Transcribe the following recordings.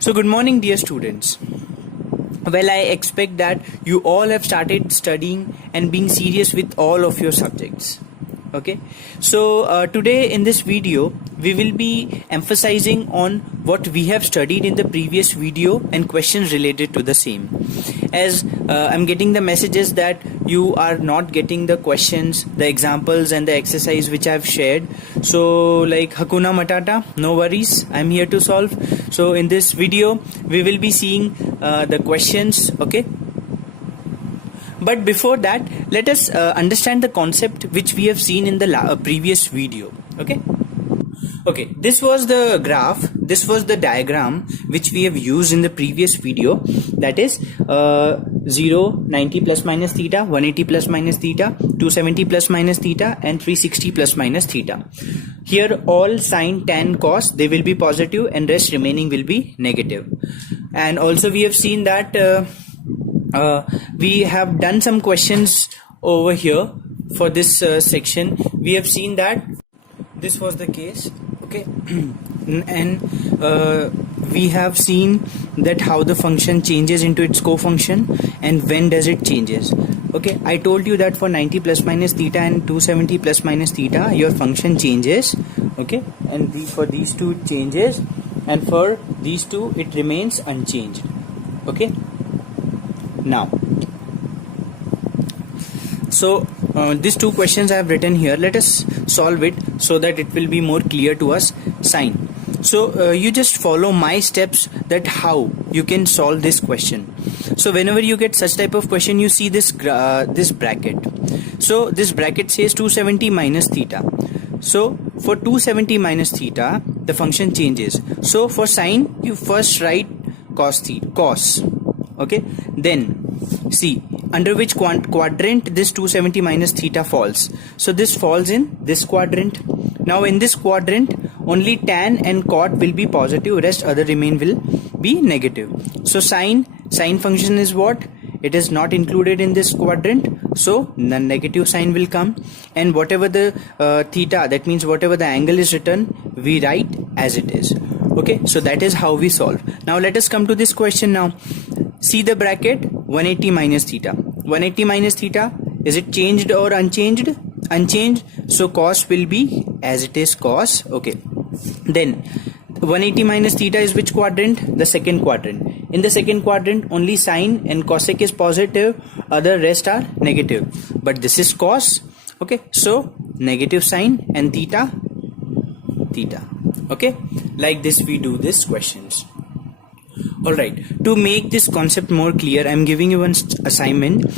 So good morning, dear students. Well, I expect that you all have started studying and being serious with all of your subjects. Okay, so today in this video we will be emphasizing on what we have studied in the previous video and questions related to the same. As I'm getting the messages that you are not getting the questions, the examples and the exercise which I've shared. So like Hakuna Matata, no worries, I'm here to solve. So in this video we will be seeing the questions. Okay, but before that, let us understand the concept which we have seen in the previous video. Okay, this was the graph, this was the diagram which we have used in the previous video, that is 0, 90 plus minus theta, 180 plus minus theta, 270 plus minus theta and 360 plus minus theta. Here all sine, tan, cos, they will be positive and rest remaining will be negative. And also we have seen that we have done some questions over here for this section. We have seen that this was the case. Okay, and we have seen that how the function changes into its co-function and when does it changes. Okay, I told you that for 90 plus minus theta and 270 plus minus theta your function changes. Okay, and for these two it changes, and for these two it remains unchanged. Okay, now so these two questions I have written here, let us solve it so that it will be more clear to us. Sine. So you just follow my steps that how you can solve this question. So whenever you get such type of question, you see this this bracket. So this bracket says 270 minus theta. So for 270 minus theta the function changes. So for sine you first write cos theta, cos. Okay, then see under which quadrant this 270 minus theta falls. So this falls in this quadrant. Now in this quadrant only tan and cot will be positive, rest other remain will be negative. So sine function is what? It is not included in this quadrant, so the negative sign will come, and whatever the theta, that means whatever the angle is written, we write as it is. Okay, so that is how we solve. Now let us come to this question now. See the bracket 180 minus theta. 180 minus theta, is it changed or unchanged? Unchanged. So cos will be as it is, cos. Okay. Then 180 minus theta is which quadrant? The second quadrant. In the second quadrant only sine and cosec is positive, other rest are negative. But this is cos. Okay. So negative sine and theta. Okay. Like this we do these questions. Alright, to make this concept more clear, I am giving you one assignment.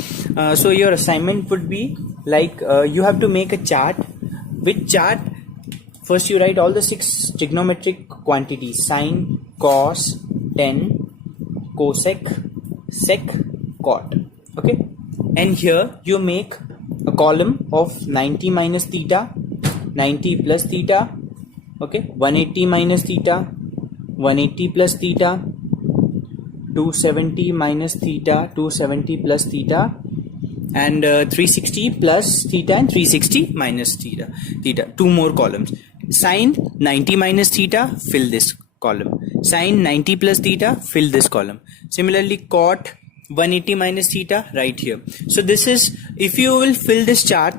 So your assignment would be like you have to make a chart. Which chart? First you write all the 6 trigonometric quantities: sine, cos, tan, cosec, sec, cot. Okay, and here you make a column of 90 minus theta, 90 plus theta. Okay, 180 minus theta, 180 plus theta, 270 minus theta, 270 plus theta, and 360 plus theta and 360 minus theta. Two more columns. Sine 90 minus theta, fill this column. Sine 90 plus theta, fill this column. Similarly cot 180 minus theta, right here. So this is, if you will fill this chart,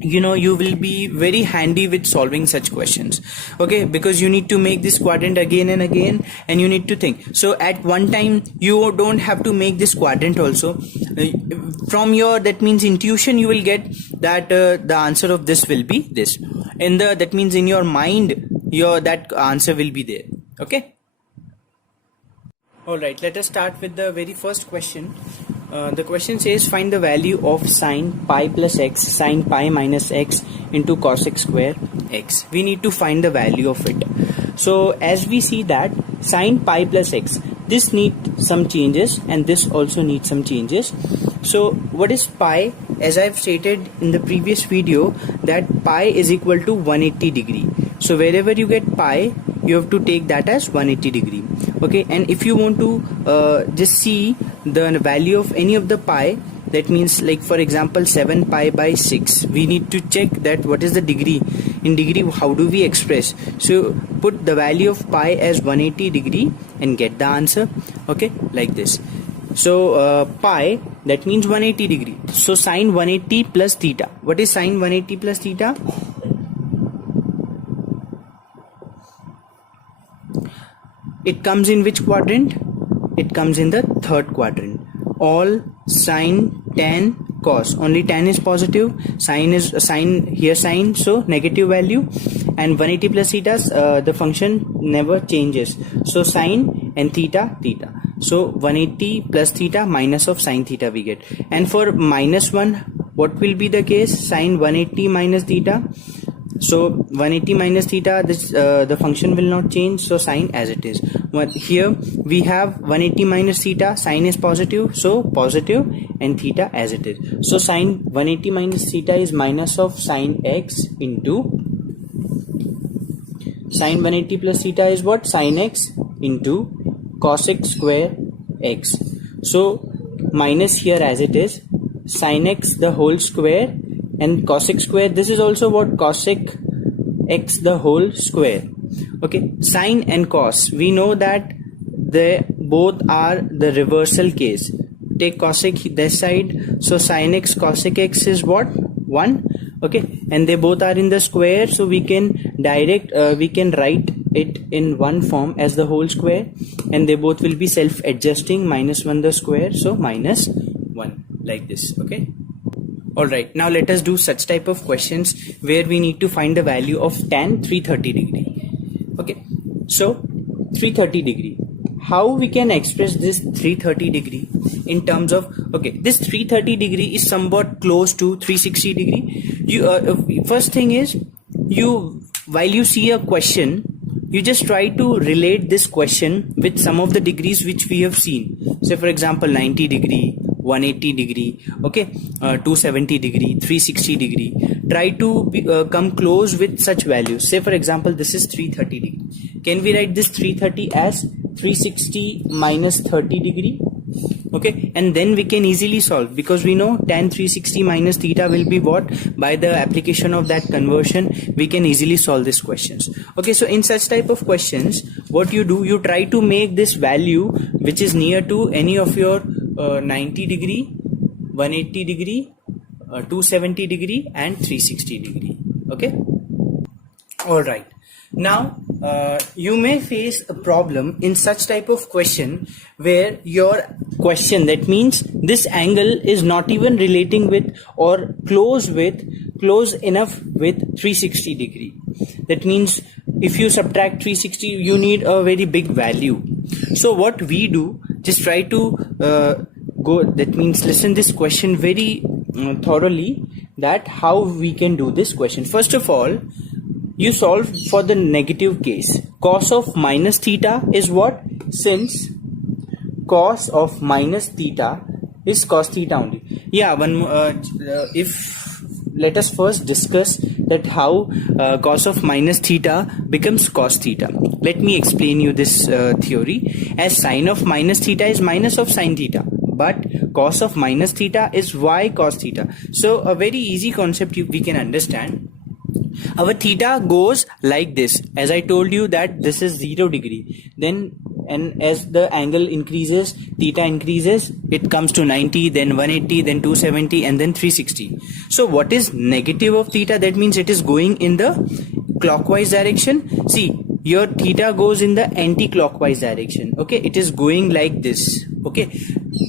you know, you will be very handy with solving such questions. Okay, because you need to make this quadrant again and again, and you need to think. So at one time you don't have to make this quadrant also. From your, that means intuition, you will get that the answer of this will be this. In the, that means in your mind, your that answer will be there. Okay. Alright, let us start with the very first question. The question says find the value of sine pi plus x, sine pi minus x into cosec square x. We need to find the value of it. So as we see that sine pi plus x, this needs some changes and this also needs some changes. So what is pi? As I've stated in the previous video that pi is equal to 180 degree. So wherever you get pi, you have to take that as 180 degree. Okay, and if you want to just see the value of any of the pi, that means like for example 7 pi by 6, we need to check that what is the degree in degree, how do we express? So put the value of pi as 180 degree and get the answer. Okay, like this. So pi, that means 180 degree. So sine 180 plus theta. What is sine 180 plus theta? It comes in which quadrant? It comes in the third quadrant. All sine, tan, cos. Only tan is positive. Sine is sine, here sine, so negative value. And 180 plus theta, the function never changes. So sine and theta, theta. So 180 plus theta minus of sine theta we get. And for minus 1, what will be the case? Sine 180 minus theta. So 180 minus theta, this the function will not change, so sine as it is. But here we have 180 minus theta, sine is positive, so positive, and theta as it is. So sine 180 minus theta is minus of sine x into sine 180 plus theta is what? Sine x into cos x square x. So minus here as it is, sine x the whole square and cos x square. This is also what? Cosec x the whole square. Okay, sine and cos, we know that they both are the reversal case. Take cosec this side, so sine x cosec x is what? 1. Okay, and they both are in the square, so we can we can write it in one form as the whole square, and they both will be self-adjusting, minus 1 the square, so minus 1, like this. Okay. Alright, now let us do such type of questions where we need to find the value of tan 330 degree. Okay, so 330 degree. How we can express this 330 degree in terms of, okay, this 330 degree is somewhat close to 360 degree. You first thing is, while you see a question, you just try to relate this question with some of the degrees which we have seen. Say for example 90 degree, 180 degree, okay, 270 degree, 360 degree. Try to come close with such values. Say for example this is 330 degree. Can we write this 330 as 360 minus 30 degree? Okay, and then we can easily solve, because we know tan 360 minus theta will be what? By the application of that conversion, we can easily solve these questions. Okay, so in such type of questions, what you do, you try to make this value which is near to any of your 90 degree, 180 degree, 270 degree and 360 degree. Okay. Alright. Now you may face a problem in such type of question where your question, that means this angle is not even relating with or close enough with 360 degree. That means if you subtract 360, you need a very big value. So what we do, just try to that means listen this question very thoroughly, that how we can do this question. First of all, you solve for the negative case. Cos of minus theta is what? Since cos of minus theta is cos theta only. Yeah, one if let us first discuss that how cos of minus theta becomes cos theta. Let me explain you this theory. As sine of minus theta is minus of sine theta, but cos of minus theta is y cos theta. So a very easy concept we can understand. Our theta goes like this. As I told you that this is 0 degree. Then, and as the angle increases, theta increases, it comes to 90, then 180, then 270 and then 360. So what is negative of theta? That means it is going in the clockwise direction. See, your theta goes in the anti-clockwise direction. Okay, it is going like this. Okay,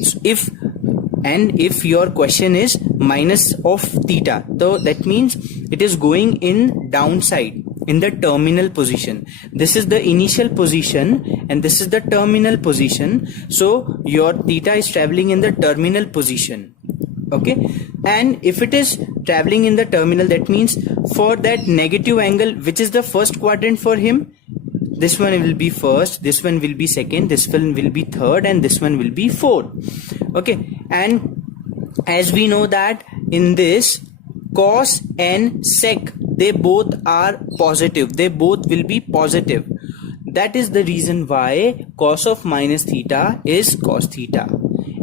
so if your question is minus of theta, so that means it is going in downside, in the terminal position. This is the initial position and this is the terminal position. So your theta is traveling in the terminal position. Okay, and if it is traveling in the terminal, that means for that negative angle, which is the first quadrant for him, this one will be first, this one will be second, this one will be third, and this one will be fourth. Okay, and as we know that in this cos and sec, they both are positive, they both will be positive. That is the reason why cos of minus theta is cos theta.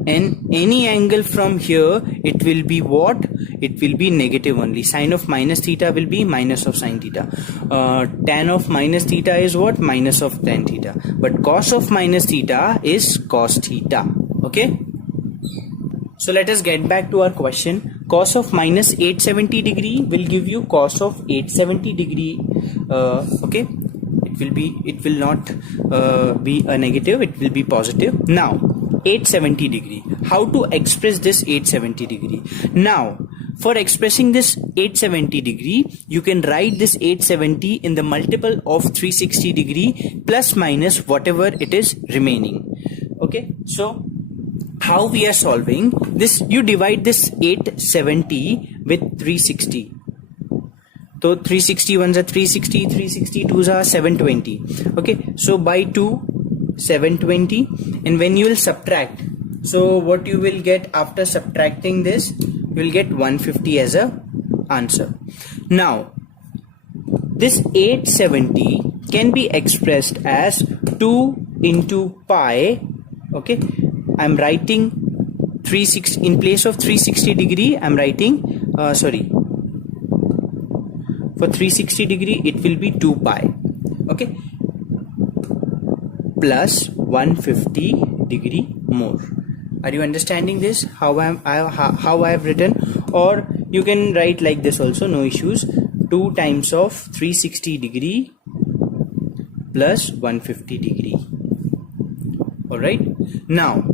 and any angle from here, it will be what? It will be negative only. Sine of minus theta will be minus of sine theta. Tan of minus theta is what? Minus of tan theta. But cos of minus theta is cos theta. Okay. So let us get back to our question. Cos of minus 870 degree will give you cos of 870 degree. Okay. It will not be a negative. It will be positive. Now 870 degree. How to express this 870 degree? Now, for expressing this 870 degree, you can write this 870 in the multiple of 360 degree plus minus whatever it is remaining. Okay, so how we are solving this? You divide this 870 with 360. So 360 ones are 360, 360 twos are 720. Okay, so by 2, 720, and when you will subtract, so what you will get after subtracting this, you will get 150 as a answer. Now this 870 can be expressed as 2 into pi. Okay, I'm writing 360 in place of 360 degree. I'm writing for 360 degree it will be 2 pi. Okay, plus 150 degree more. Are you understanding this? How I have written? Or you can write like this also, no issues. 2 times of 360 degree plus 150 degree. Alright. Now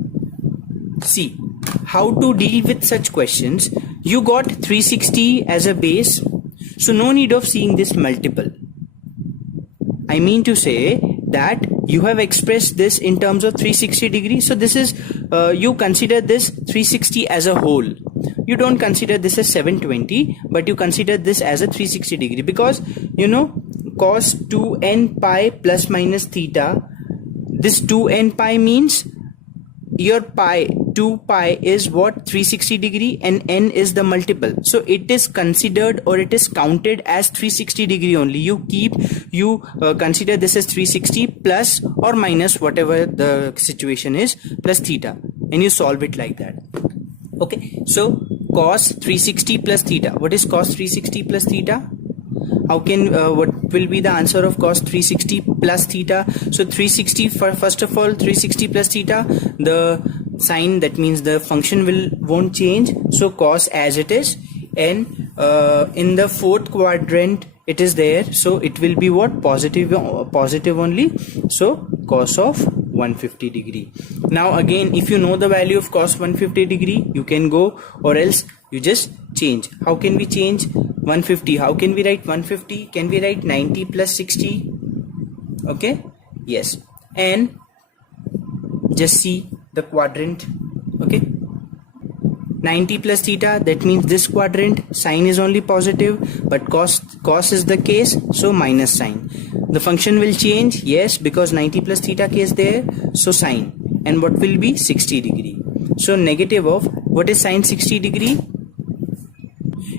see how to deal with such questions. You got 360 as a base, so no need of seeing this multiple. I mean to say that you have expressed this in terms of 360 degrees. So this is you consider this 360 as a whole. You don't consider this as 720, but you consider this as a 360 degree, because you know cos 2n pi plus minus theta. This 2n pi means your pi 2 pi is what? 360 degree, and n is the multiple, so it is considered or it is counted as 360 degree only. You consider this as 360 plus or minus whatever the situation is plus theta, and you solve it like that. Okay, so cos 360 plus theta. What is cos 360 plus theta? How can what will be the answer of cos 360 plus theta? So 360, first of all, 360 plus theta, the sign, that means the function won't change, so cos as it is, and in the fourth quadrant it is there, so it will be what? Positive only, so cos of 150 degree. Now again, if you know the value of cos 150 degree, you can go, or else you just change. How can we change 150? How can we write 150? Can we write 90 plus 60? Okay, yes, and just see the quadrant. Okay, 90 plus theta, that means this quadrant sign is only positive, but cos is the case, so minus sign. The function will change, yes, because 90 plus theta case there, so sign, and what will be 60 degree. So negative of, what is sine 60 degree?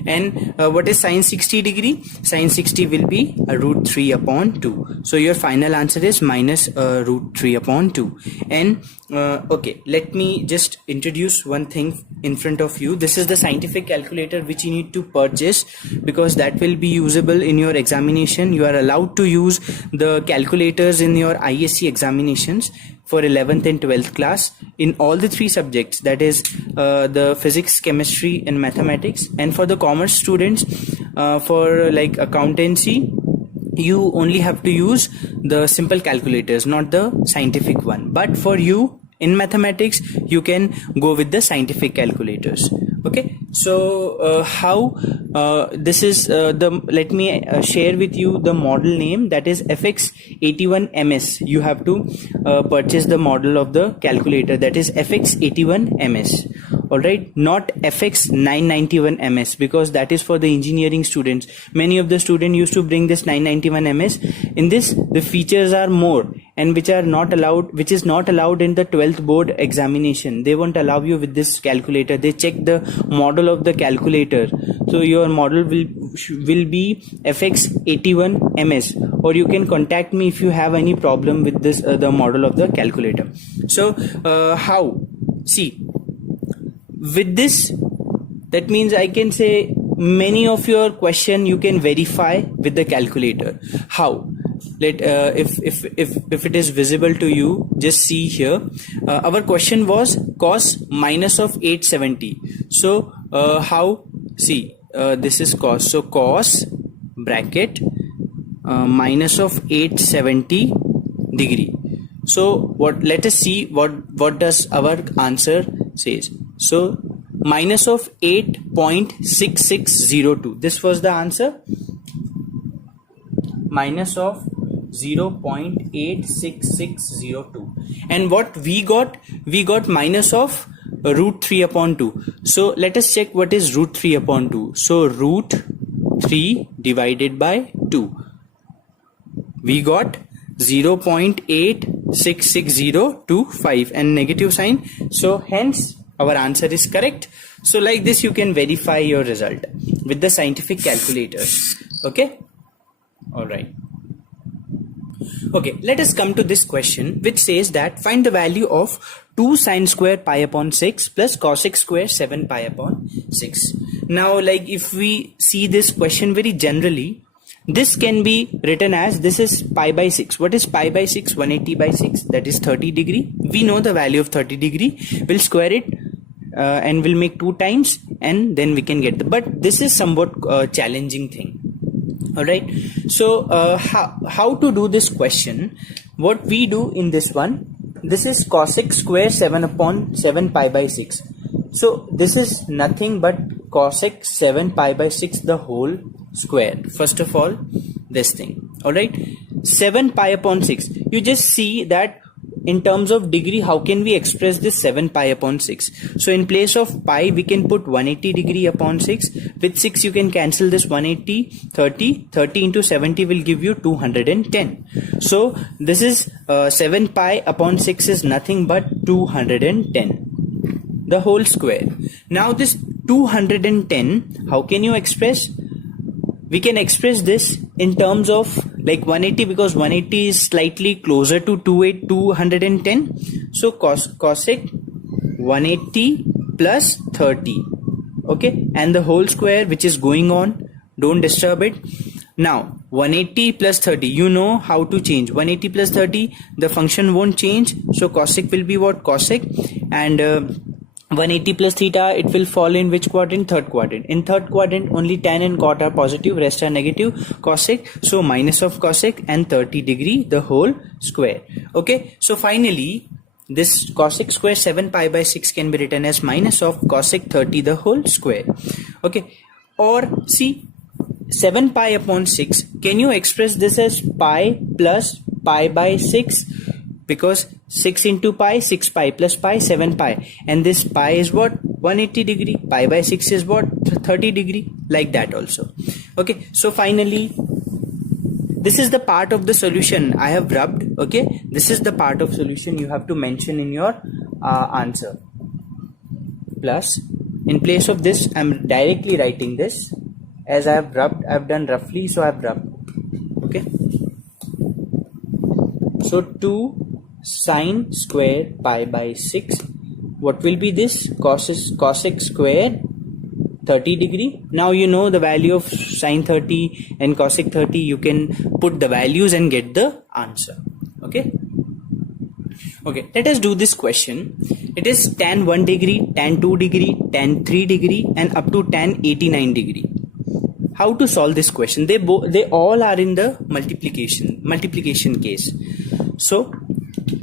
And what is sine 60 degree? Sine 60 will be root 3 upon 2. So your final answer is minus root 3 upon 2. And okay, let me just introduce one thing in front of you. This is the scientific calculator which you need to purchase, because that will be usable in your examination. You are allowed to use the calculators in your ISC examinations for 11th and 12th class in all the 3 subjects, that is the physics, chemistry and mathematics. And for the commerce students, for like accountancy, you only have to use the simple calculators, not the scientific one. But for you in mathematics, you can go with the scientific calculators. Okay, so how this is let me share with you the model name, that is FX81MS. You have to purchase the model of the calculator, that is FX81MS. Alright, not FX991MS, because that is for the engineering students. Many of the students used to bring this 991MS. In this, the features are more, and which is not allowed in the 12th board examination. They won't allow you with this calculator. They check the model of the calculator. So your model will be FX81MS, or you can contact me if you have any problem with this the model of the calculator. So how? See, with this, that means I can say many of your question you can verify with the calculator. How? If it is visible to you, just see here. Our question was cos minus of 870. So how? See, this is cos. So cos bracket minus of 870 degree. So what? Let us see what does our answer says. So minus of 8.6602. This was the answer. Minus of 0.86602. And what we got minus of root 3 upon 2. So let us check what is root 3 upon 2. So root 3 divided by 2. We got 0.866025 and negative sign. So hence our answer is correct. So like this you can verify your result with the scientific calculators. Okay. All right. Okay, let us come to this question which says that find the value of 2 sine square pi upon 6 plus cosec square 7 pi upon 6. Now, like if we see this question very generally, this can be written as this is pi by 6. What is pi by 6? 180 by 6, that is 30 degree. We know the value of 30 degree. We'll square it and we'll make 2 times and then we can get the, but this is somewhat challenging thing. Alright, so how to do this question? What we do in this one, this is cosec square 7 upon 7 pi by 6. So this is nothing but cosec 7 pi by 6 the whole square. First of all, this thing. Alright, 7 pi upon 6. You just see that in terms of degree, how can we express this 7 pi upon 6? So in place of pi, we can put 180 degree upon 6. With 6, you can cancel this 180, 30. 30 into 70 will give you 210. So this is 7 pi upon 6 is nothing but 210. The whole square. Now this 210, how can you express? We can express this in terms of like 180 because 180 is slightly closer to 210. So cosec 180 plus 30. Okay, and the whole square which is going on, don't disturb it. Now 180 plus 30, you know how to change. 180 plus 30, the function won't change. So cosec will be what? Cosec. And 180 plus theta, it will fall in which quadrant? Third quadrant. In third quadrant, only tan and cot are positive, rest are negative. Cosec, so minus of cosec and 30 degree, the whole square. Okay, so finally, this cosec square 7 pi by 6 can be written as minus of cosec 30 the whole square. Okay, or see, 7 pi upon 6, can you express this as pi plus pi by 6? Because 6 into pi, 6 pi plus pi, 7 pi. And this pi is what? 180 degree. Pi by 6 is what? 30 degree. Like that also. Okay. So finally, this is the part of the solution I have rubbed. Okay. This is the part of solution you have to mention in your answer. Plus, in place of this, I'm directly writing this. As I have rubbed, I have done roughly. So I have rubbed. Okay. So 2 sine square pi by 6, what will be this? Cosec square 30 degree. Now you know the value of sine 30 and cosec 30. You can put the values and get the answer. Okay. Okay, let us do this question. It is tan 1 degree, tan 2 degree, tan 3 degree and up to tan 89 degree. How to solve this question? They all are in the multiplication case. So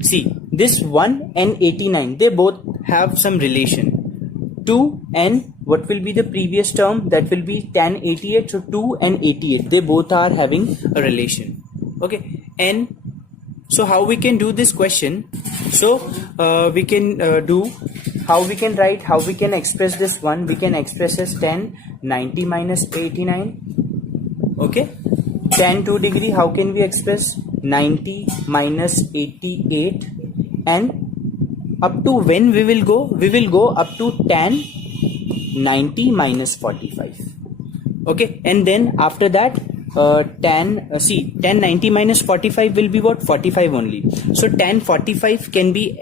see, this 1 and 89, they both have some relation. 2 and what will be the previous term? That will be tan 88. So 2 and 88, they both are having a relation. Okay, and so how we can do this question? So we can do, how we can write, how we can express this one? We can express as tan 90 minus 89. Okay, tan 2 degree, how can we express? 90 minus 88. And up to when we will go? We will go up to tan 90 minus 45. Okay, and then after that tan 90 minus 45 will be what? 45 only. So tan 45 can be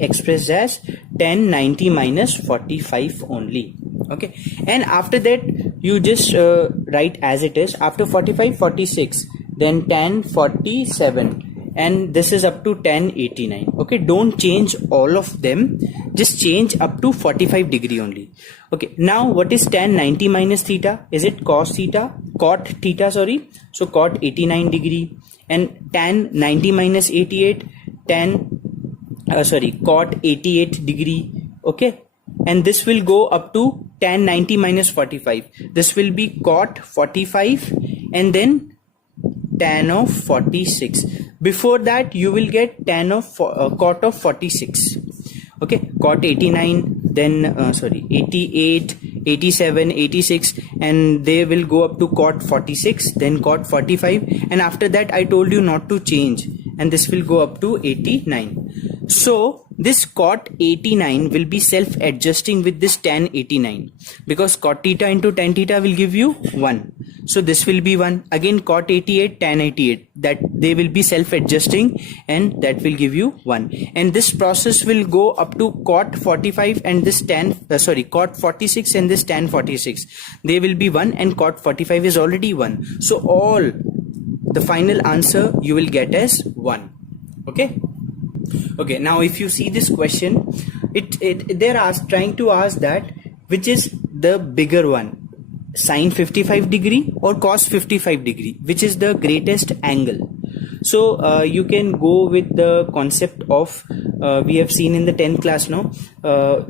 expressed as 10 90 minus 45 only. Okay, and after that you just write as it is. After 45 46, then 10 47, and this is up to 10 89. Okay, don't change all of them, just change up to 45 degree only. Okay, now what is tan 90 minus theta? Is it cos theta, cot theta, sorry? So cot 89 degree. And tan 90 minus 88, cot 88 degree. Okay, and this will go up to tan 90 minus 45. This will be cot 45 and then tan of 46. Before that you will get tan of cot of 46. Okay, cot 89, then 88, 87, 86, and they will go up to cot 46, then cot 45, and after that I told you not to change, and this will go up to 89. So this cot 89 will be self-adjusting with this tan 89, because cot theta into tan theta will give you 1. So this will be 1. Again cot 88, tan 88, that they will be self-adjusting, and that will give you 1. And this process will go up to cot 45 and this cot 46 and this tan 46. They will be 1, and cot 45 is already 1. So all the final answer you will get as 1. Okay. Okay, now if you see this question, they're trying to ask that which is the bigger one, sine 55 degree or cos 55 degree, which is the greatest angle. So you can go with the concept of we have seen in the 10th class now,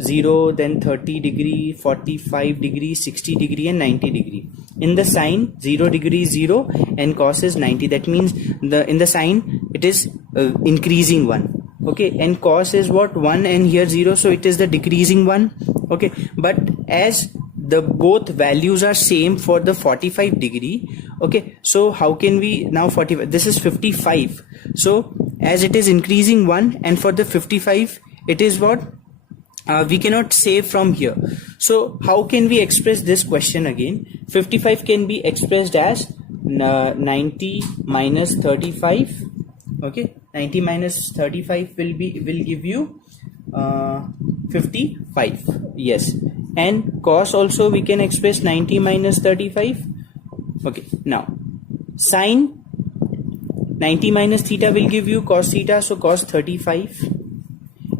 0, then 30 degree, 45 degree, 60 degree and 90 degree. In the sine, 0 degree is 0 and cos is 90. That means in the sine it is increasing one. Okay, and cos is what, 1, and here 0, so it is the decreasing one. Okay, but as the both values are same for the 45 degree, okay, so how can we now 45, this is 55, so as it is increasing 1, and for the 55 it is what, we cannot say from here. So how can we express this question again? 55 can be expressed as 90 minus 35. Okay, 90 minus 35 will give you 55. Yes, and cos also we can express 90 minus 35. Okay, now sine 90 minus theta will give you cos theta, so cos 35,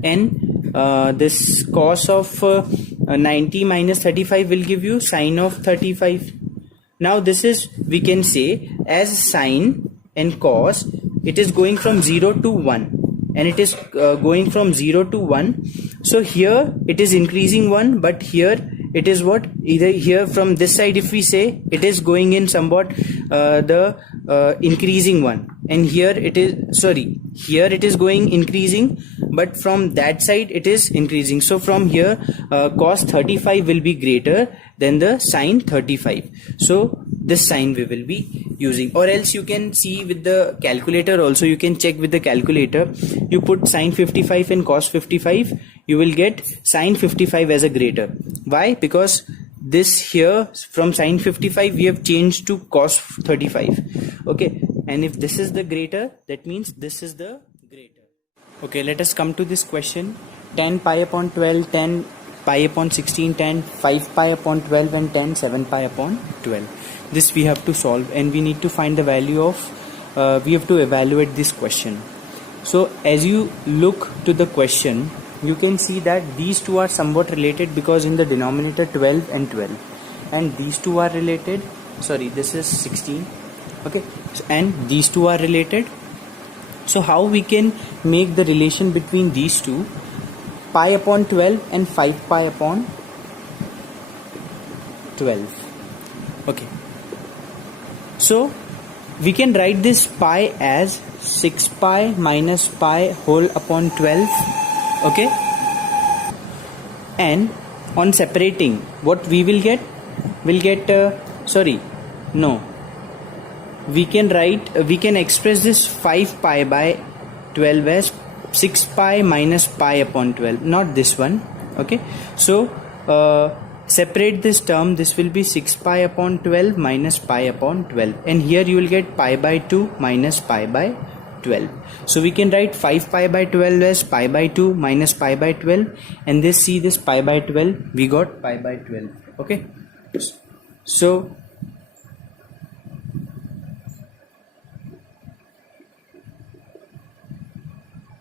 and this cos of 90 minus 35 will give you sine of 35. Now this is, we can say, as sine and cos, it is going from 0 to 1, and it is going from 0 to 1. So here it is increasing 1, but here it is what, either here from this side if we say, it is going in somewhat the increasing 1, and here it is, here it is going increasing, but from that side it is increasing. So from here cos 35 will be greater than the sine 35. So this sign we will be using, or else you can see with the calculator also, you can check with the calculator. You put sine 55 and cos 55, you will get sine 55 as a greater. Why? Because this here from sine 55 we have changed to cos 35. Okay, and if this is the greater, that means this is the greater. Okay, let us come to this question. 10 pi upon 12, 10 pi upon 16, 10 5 pi upon 12, and 10 7 pi upon 12. This we have to solve, and we need to find the value of we have to evaluate this question. So as you look to the question, you can see that these two are somewhat related, because in the denominator 12 and 12, and these two are related, this is 16. Okay, and these two are related. So how we can make the relation between these two? Pi upon 12 and 5 pi upon 12. Okay, so we can write this pi as 6 pi minus pi whole upon 12. Okay, and on separating, what we will get? We'll get we can express this 5 pi by 12 as 6 pi minus pi upon 12, not this one. Okay, so separate this term. This will be 6 pi upon 12 minus pi upon 12, and here you will get pi by 2 minus pi by 12. So we can write 5 pi by 12 as pi by 2 minus pi by 12, and this pi by 12, we got pi by 12. Okay, so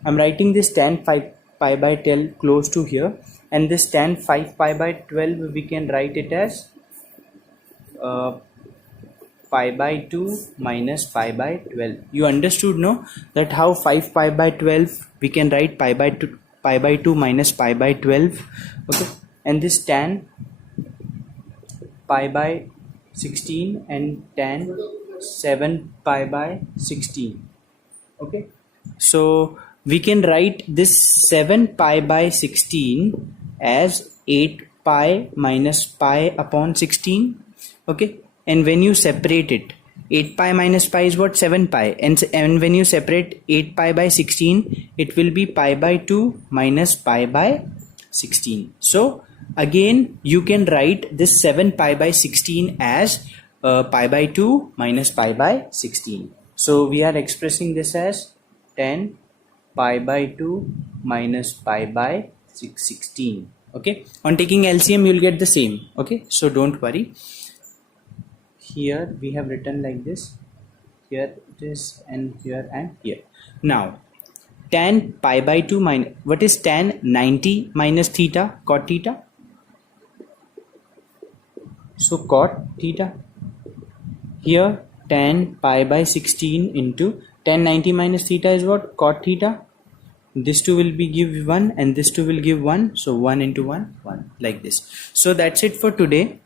I'm writing this tan 5 pi by 12 close to here, and this tan 5 pi by 12 we can write it as pi by 2 minus pi by 12. You understood, no, that how 5 pi by 12 we can write pi by 2 minus pi by 12. Okay, and this tan pi by 16 and tan 7 pi by 16. Okay, so we can write this 7 pi by 16 as 8 pi minus pi upon 16. Okay, and when you separate it, 8 pi minus pi is what? 7 pi, and when you separate 8 pi by 16, it will be pi by 2 minus pi by 16. So again you can write this 7 pi by 16 as pi by 2 minus pi by 16. So we are expressing this as 10 pi by 2 minus pi by 16. Okay, on taking LCM you will get the same. Okay, so don't worry. Here we have written like this, here it is, and here and here. Now tan pi by 2 minus, what is tan 90 minus theta? Cot theta. So cot theta. Here tan pi by 16 into tan 90 minus theta is what? Cot theta. This 2 will be give 1 and this 2 will give 1. So 1 into 1, 1, like this. So that's it for today.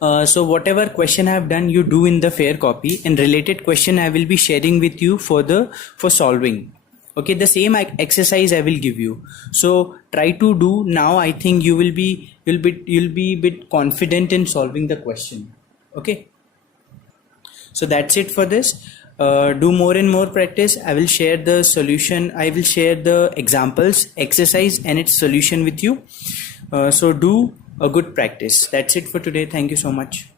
So whatever question I have done, you do in the fair copy, and related question I will be sharing with you for solving. Okay, the same exercise I will give you. So try to do now. I think you'll be a bit confident in solving the question. Okay. So that's it for this. Do more and more practice. I will share the solution. I will share the examples, exercise, and its solution with you. So do a good practice. That's it for today. Thank you so much.